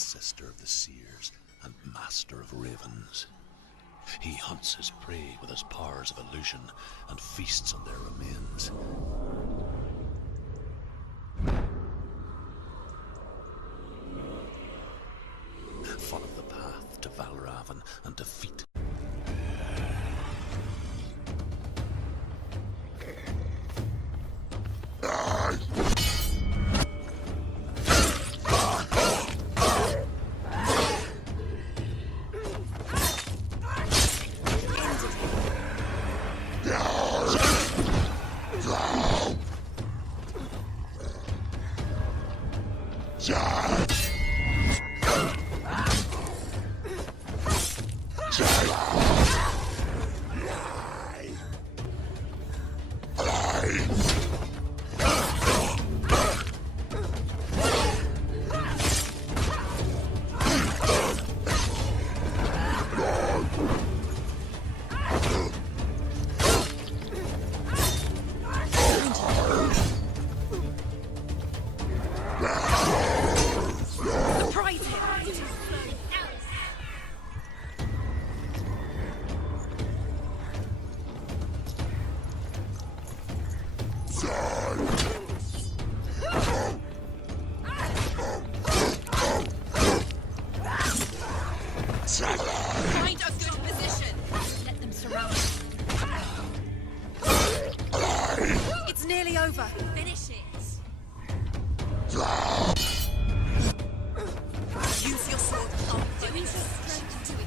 ancestor of the seers and master of ravens. He hunts his prey with his powers of illusion and feasts on their remains. Follow the path to Valravn and defeat. Find a good position. Let them surround you. It's nearly over. Finish it. Use your sword. I'm doing strength to it.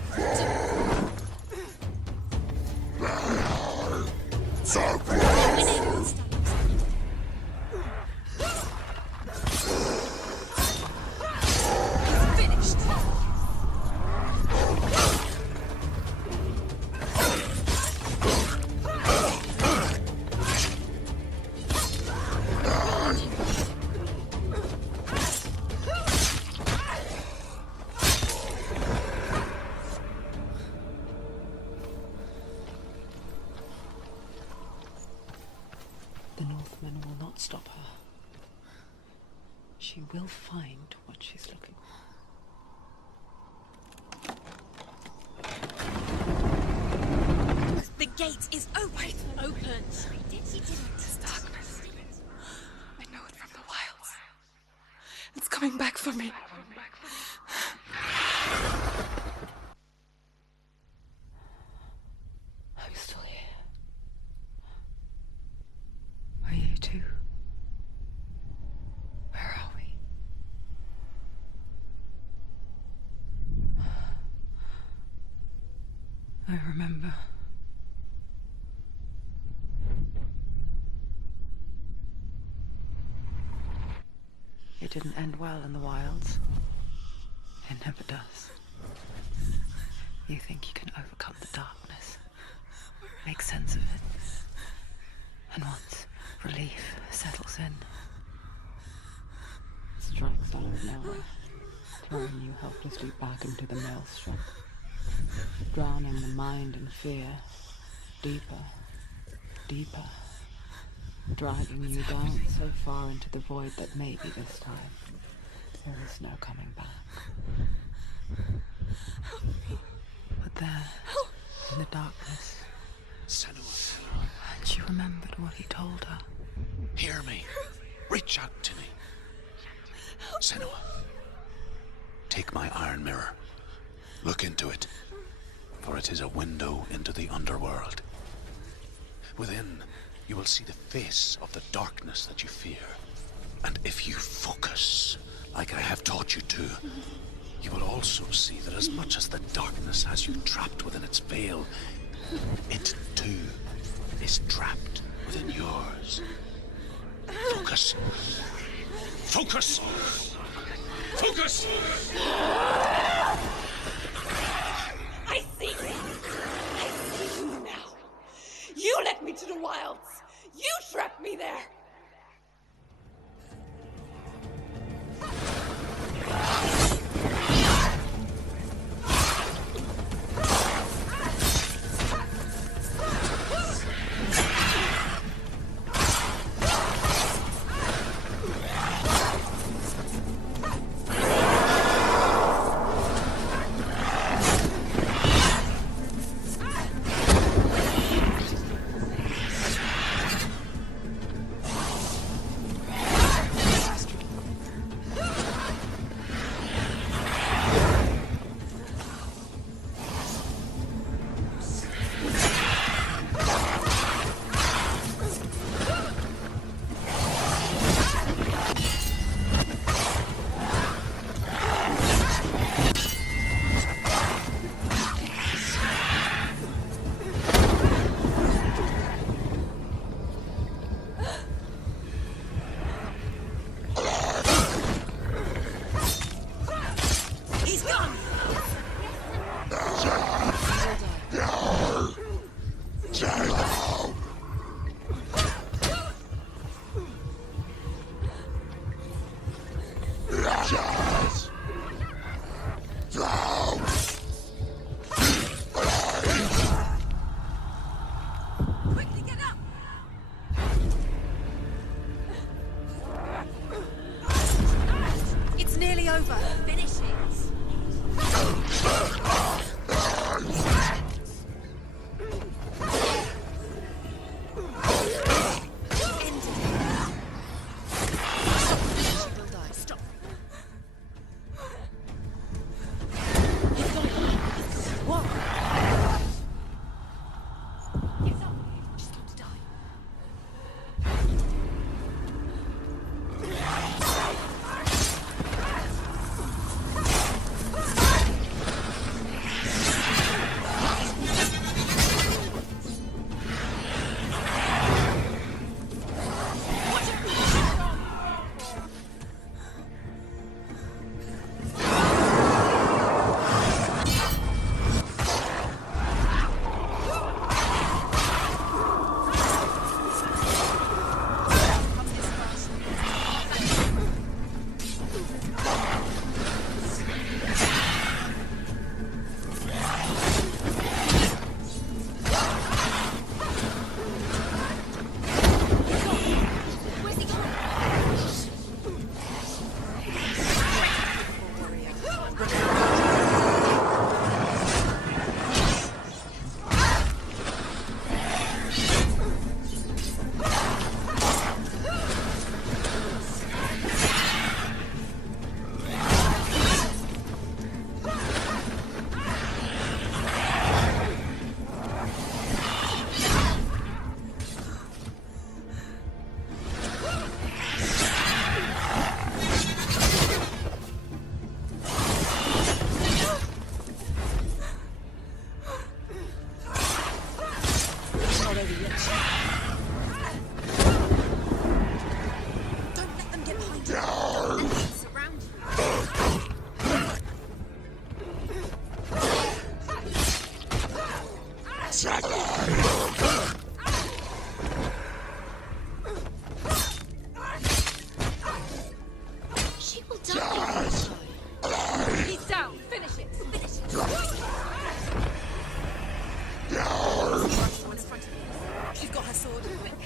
The Northmen will not stop her. She will find what she's looking for. The gate is open. Open. It's darkness. I know it from the wilds. It's coming back for me. I'm still here. Are you too? Where are we? I remember. It didn't end well in the wilds. It never does. You think you can overcome the darkness, make sense of it, and once relief settles in, it strikes out of nowhere, throwing you helplessly back into the maelstrom, drowning the mind in fear, deeper, deeper, dragging you down so far into the void that maybe this time there is no coming back. But there, in the darkness, Senuas, and she remembered what he told her. hear me. Reach out to me. Senua, take my iron mirror. Look into it, for it is a window into the underworld. Within, you will see the face of the darkness that you fear. And if you focus, like I have taught you to, you will also see that as much as the darkness has you trapped within its veil, it too is trapped within yours. Focus. Focus! Focus! I see you. I see you now. You led me to the wilds. You trapped me there.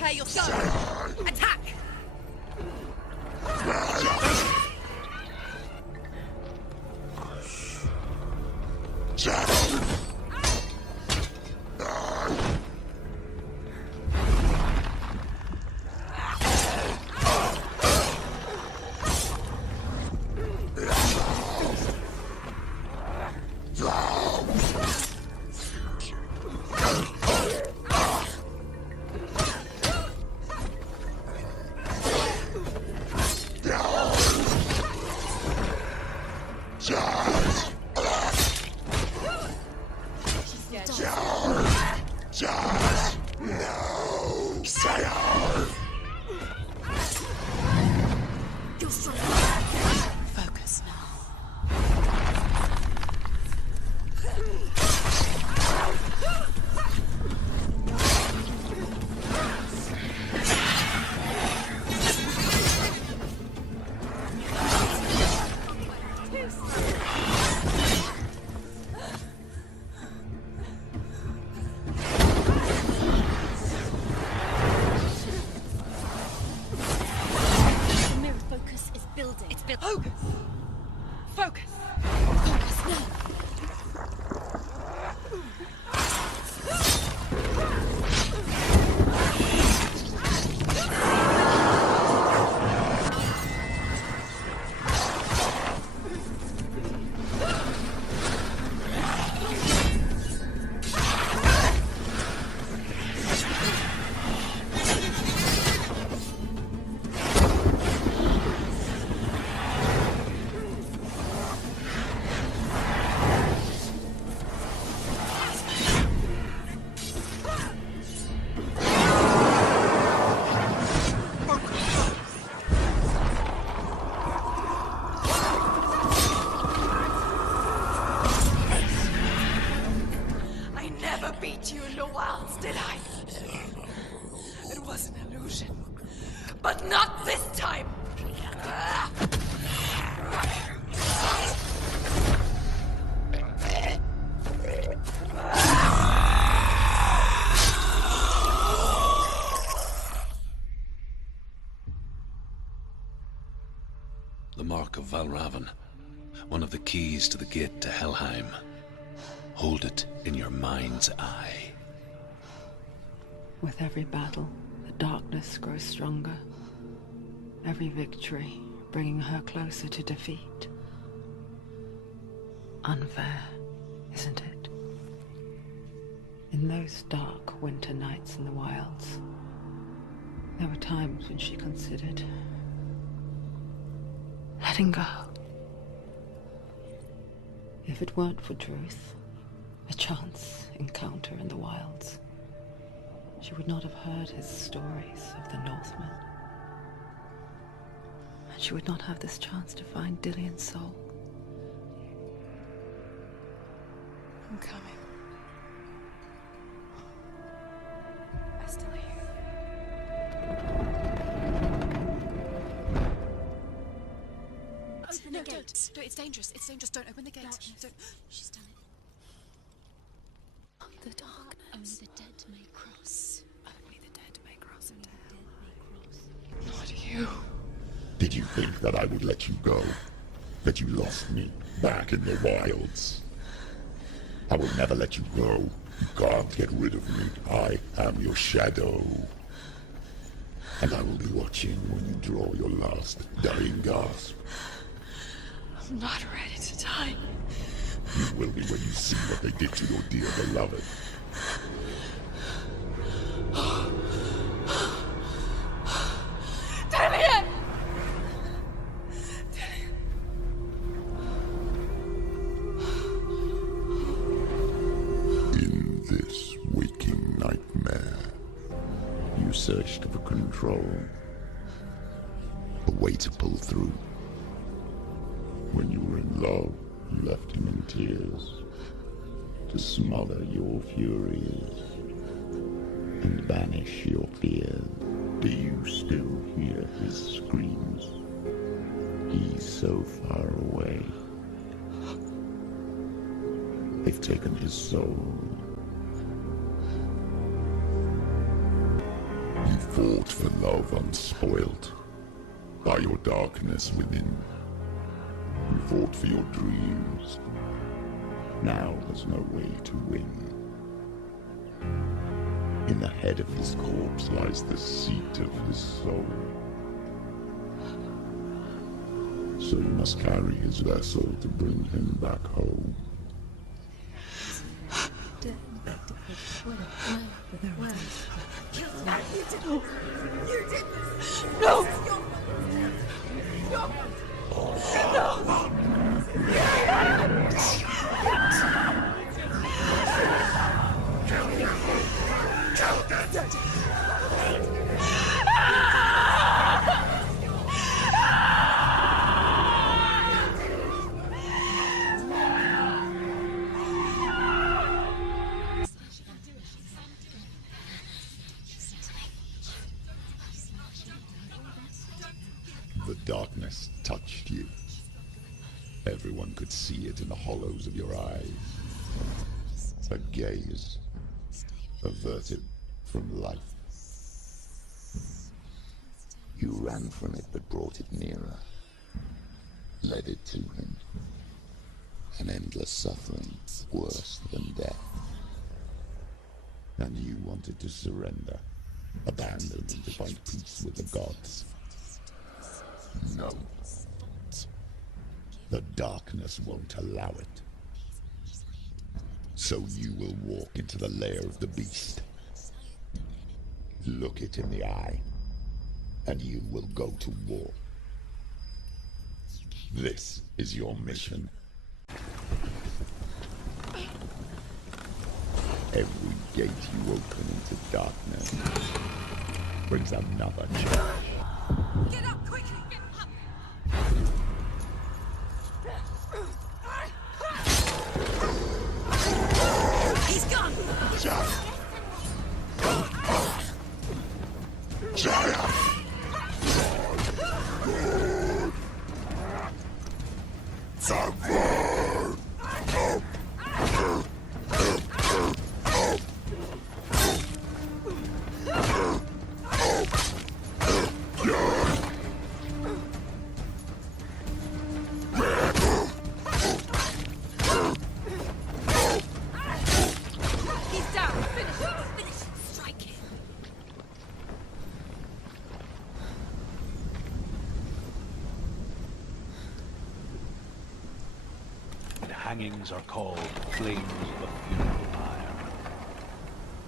prepare yourself. Attack! Focus now. The mirror focus is building. It's building. Focus! Focus now. I never beat you in the wilds, did I? It was an illusion. But not this time! The mark of Valravn, one of the keys to the gate to Helheim. Hold it in your mind's eye. With every battle, the darkness grows stronger. Every victory bringing her closer to defeat. Unfair, isn't it? In those dark winter nights in the wilds, there were times when she considered letting go. If it weren't for Truth, a chance encounter in the wilds, she would not have heard his stories of the Northmen. And she would not have this chance to find Dillion's soul. I'm coming. I still hear Open the gate. Don't, it's dangerous. It's dangerous. Don't open the gate. Don't. She's done it. The darkness. Only the dead may cross. Only the dead may cross into The hell. dead may cross. Not you. Did you think that I would let you go? That you lost me back in the wilds? I will never let you go. You can't get rid of me. I am your shadow. And I will be watching when you draw your last dying gasp. I'm not ready to die. You will be when you see what they did to your dear beloved. Dillion! In this waking nightmare, you searched for control. A way to pull through. When you were in love, you left him in tears. To smother your furies and banish your fears. Do you still hear his screams? He's so far away. They've taken his soul. You fought for love unspoilt by your darkness within. You fought for your dreams. Now there's no way to win. In the head of his corpse lies the seat of his soul. So you must carry his vessel to bring him back home. You did this! No! No! The darkness touched you. Everyone could see it in the hollows of your eyes. A gaze averted from life. You ran from it but brought it nearer. Led it to him. An endless suffering worse than death. And you wanted to surrender. Abandon and to find peace with the gods. No. The darkness won't allow it. So you will walk into the lair of the beast. Look it in the eye, and you will go to war. This is your mission. Every gate you open into darkness brings another challenge. Get up quickly! Get up! He's gone! He's down! Finish! Strike him! The hangings are called flames of funeral pyre.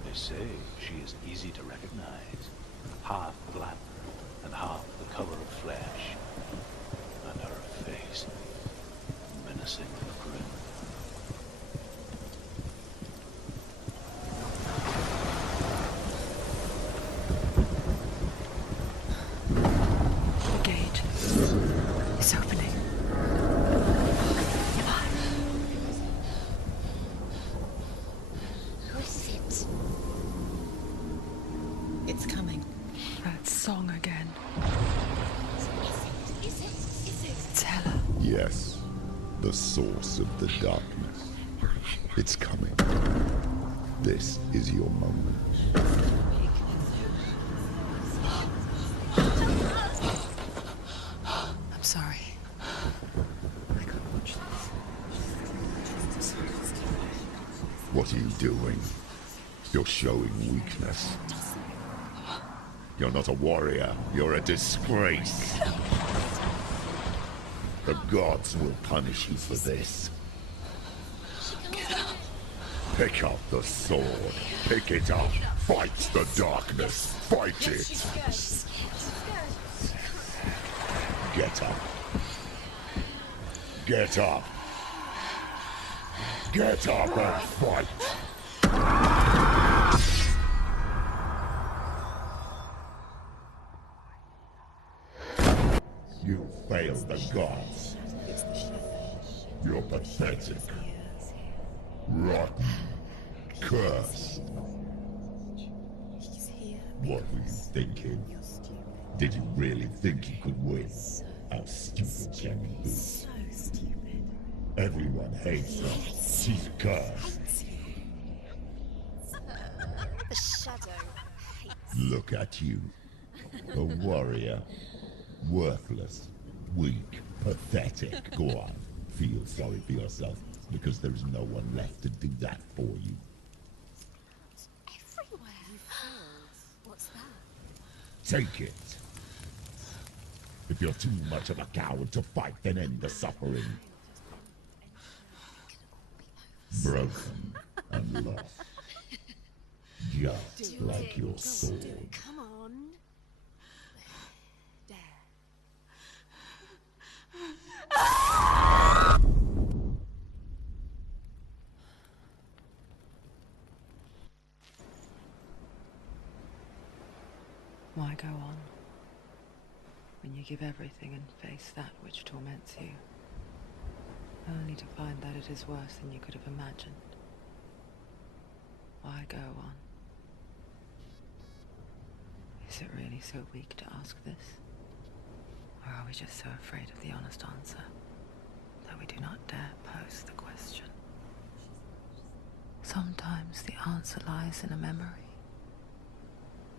They say she is easy to recognize, half black and half the color of flesh, and her face menacing and grim. The gate is opening. Who is it? It's coming. That song again. Is it? It's Hela. Yes, the source of the darkness. It's coming. This is your moment. I'm sorry. I can't watch this. What are you doing? You're showing weakness. You're not a warrior. You're a disgrace. The gods will punish you for this. Pick up the sword. Pick it up. Fight the darkness. Fight it. Get up. Get up. Get up and fight. You failed the gods. You're pathetic. Rotten. Cursed. What were you thinking? Did you really think you could win? How stupid can you be? So stupid. Everyone hates her. She's cursed. The shadow hates. Look at you. A warrior. Worthless. Weak. Pathetic. Go on. Feel sorry for yourself, because there is no one left to do that for you. Everywhere. What's that? Take it. If you're too much of a coward to fight, then end the suffering. Broken and lost. Just like your sword. Come on. There. Why go on when you give everything and face that which torments you, only to find that it is worse than you could have imagined? Why go on? Is it really so weak to ask this? Or are we just so afraid of the honest answer that we do not dare pose the question? Sometimes the answer lies in a memory,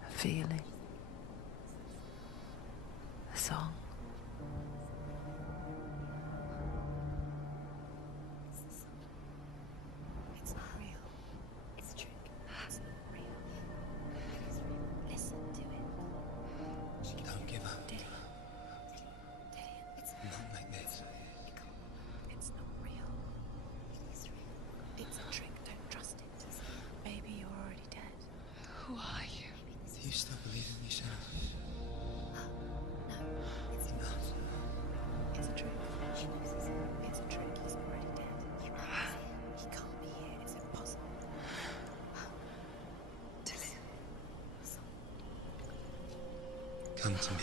a feeling, a song. It's not real. It's a trick. It's not real. It is real. Listen to it. Don't give up. Did it? It's Not like this. It's not real. It is real. It's a trick. Don't trust it. Baby, you're already dead. Who are you? Do you still believe in yourself? No, it's not. It's a trick. She knows this. It's a trick. He's already dead. He can't be here. It's impossible. Dillian. Come to me.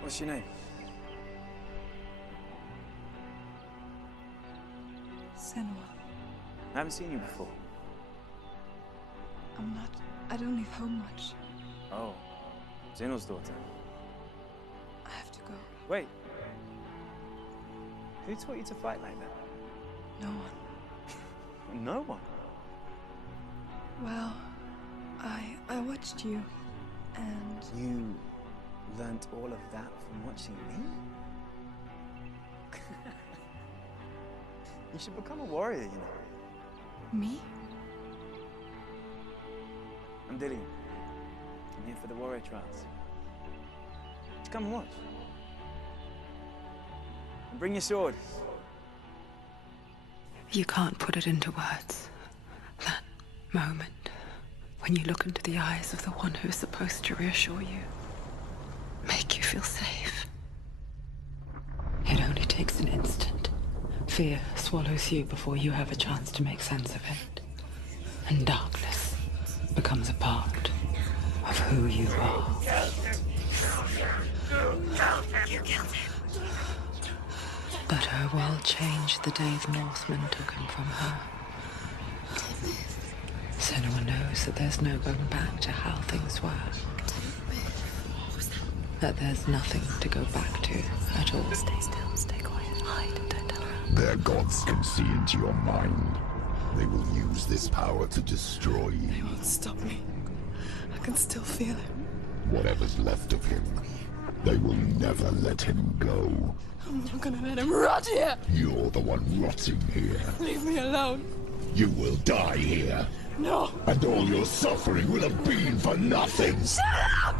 What's your name? Senua. I haven't seen you before. I don't leave home much. Oh, Zeno's daughter. I have to go. Wait. Who taught you to fight like that? No one. No one. Well, I watched you, and You learnt all of that from watching me? You should become a warrior, you know. me? I'm Dillian. I'm here for the warrior trials. Just come and watch. And bring your sword. You can't put it into words. That moment when you look into the eyes of the one who's supposed to reassure you, make you feel safe. It only takes an instant. Fear swallows you before you have a chance to make sense of it. And darkness becomes a part of who you are. You killed him. But her world changed the day the Northmen took him from her. Senua knows that there's no going back to how things were. That there's nothing to go back to at all. Stay still, stay quiet, hide, don't tell her. Their gods can see into your mind. They will use this power to destroy you. They won't stop me. I can still feel him. Whatever's left of him, they will never let him go. I'm not gonna let him rot here. You're the one rotting here. Leave me alone. You will die here. No. And all your suffering will have been for nothing. Shut up!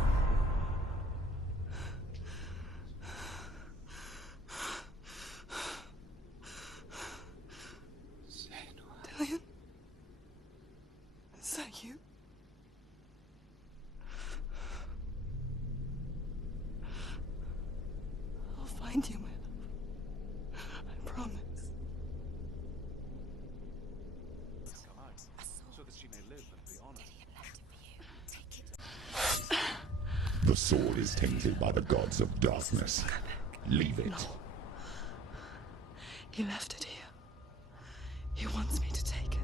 Dillian? Is that you? I'll find you, my love. I promise. So that she may live and be honored. The sword is tainted by the gods of darkness. Leave it. No. He left it here. He wants me to take it.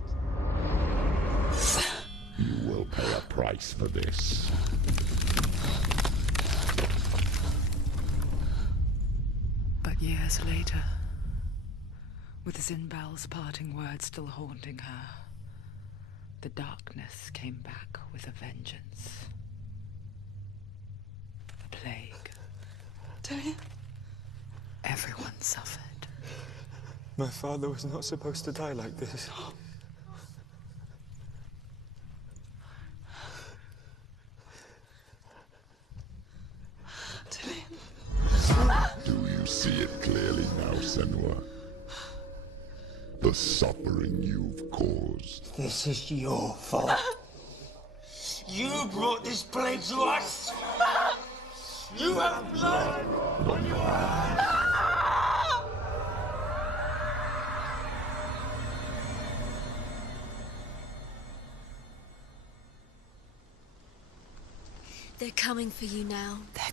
You will pay a price for this. But years later, With Zinbel's parting words still haunting her, the darkness came back with a vengeance. The plague. Damien? Everyone suffered. My father was not supposed to die like this. Do you see it clearly now, Senua? The suffering you've caused. This is your fault. You brought this plague to us! You have blood on your hands! They're coming for you now. They're